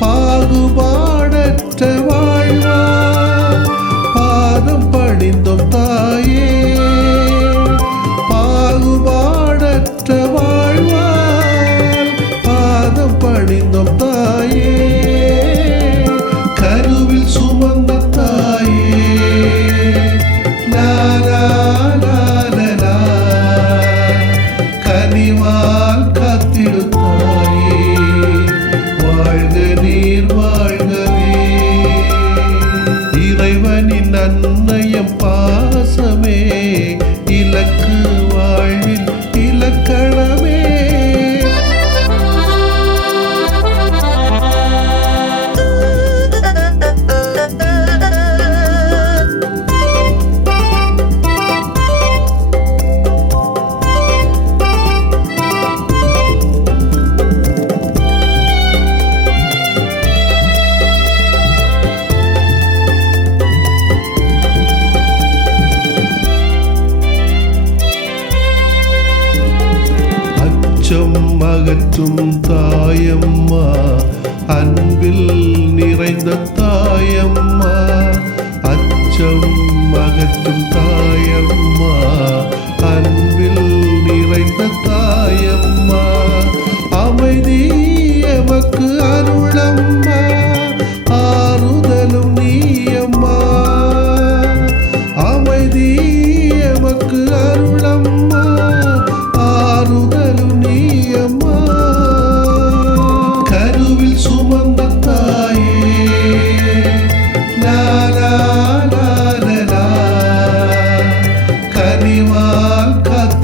பாகுபாடற்ற அகற்றும் தாயம்மா அன்பில் நிறைந்த தாயம்மா அச்சம் அகற்றும் தாய்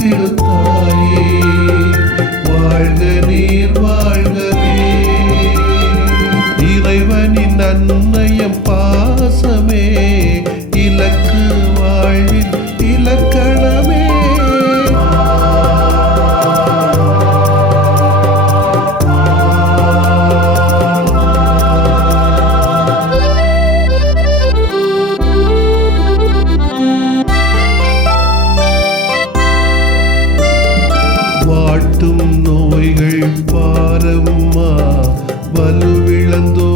திருத்தாயே வாழ்க நீர் வாழ்கவே இறைவனின் அன்னையம் பாசமே. அனைத்தும் நோய்கள் பாரவுமா? வலுவிழந்தோ